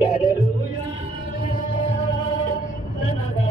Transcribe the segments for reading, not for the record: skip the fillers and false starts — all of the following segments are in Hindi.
Hallelujah, Hallelujah,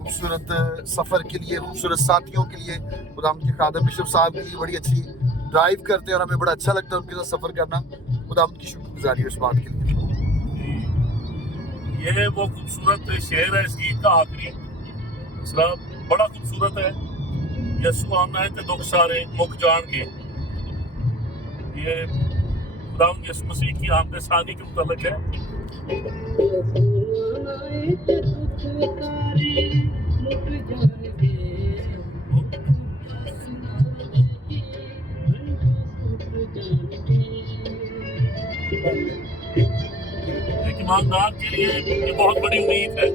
खूबसूरत सफ़र के लिए, खूबसूरत साथियों के लिए, खुदावंद के खादिम बिशप साहब के लिए बड़ी अच्छी ड्राइव करते हैं और हमें बड़ा अच्छा लगता है उनके साथ सफ़र करना। खुदावंद की शुक्रगुजारी है इस बात के लिए। ये वो खूबसूरत शेर है इस गीत का आखिरी, मतलब बड़ा खूबसूरत है। यसु आना है ते दुख सारे मुक जान के, ये खुदावंद यीशु मसीह की आमद सानी के मुताबिक है। एक ईमानदार के लिए ये बहुत बड़ी उम्मीद है।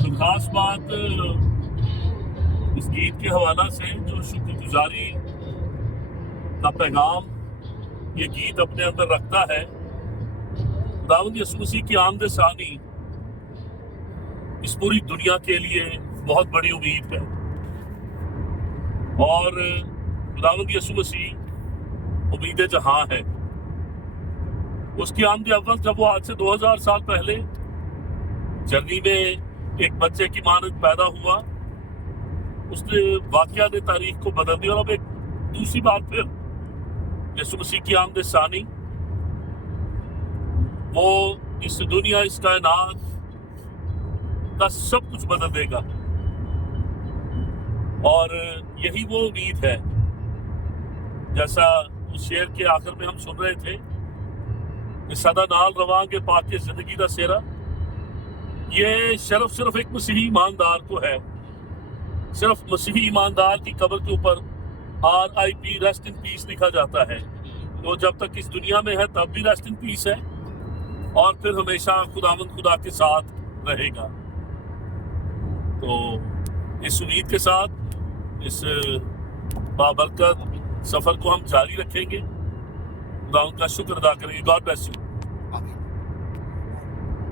तो खास बात इस गीत के हवाला से जो शुक्रगुजारी का पैगाम ये गीत अपने अंदर रखता है, खुदावंद यीशु मसीह की आमद सानी इस पूरी दुनिया के लिए बहुत बड़ी उम्मीद है। और खुदावंद यीशु मसीह उम्मीद जहां है। उसकी आमद अव्वल जब वो आज से 2000 साल पहले जर्नी में एक बच्चे की मानद पैदा हुआ, उसने वाकया ने तारीख को बदल दिया। और अब एक दूसरी बार फिर यीशु मसीह की आमद सानी वो इस दुनिया, इस कायनात का सब कुछ बदल देगा। और यही वो उम्मीद है, जैसा उस शेर के आखिर में हम सुन रहे थे कि सदा नाल रवांगे पाके जिंदगी दा सेरा। ये शर्फ सिर्फ एक मसीही ईमानदार को है। सिर्फ मसीही ईमानदार की कब्र के ऊपर RIP रेस्ट इन पीस लिखा जाता है। तो जब तक इस दुनिया में है तब भी रेस्ट इन पीस है, और फिर हमेशा खुदावंद खुदा के साथ रहेगा। तो इस उम्मीद के साथ इस बाबरकत सफर को हम जारी रखेंगे। खुदा उनका शुक्र अदा करेंगे। God bless you.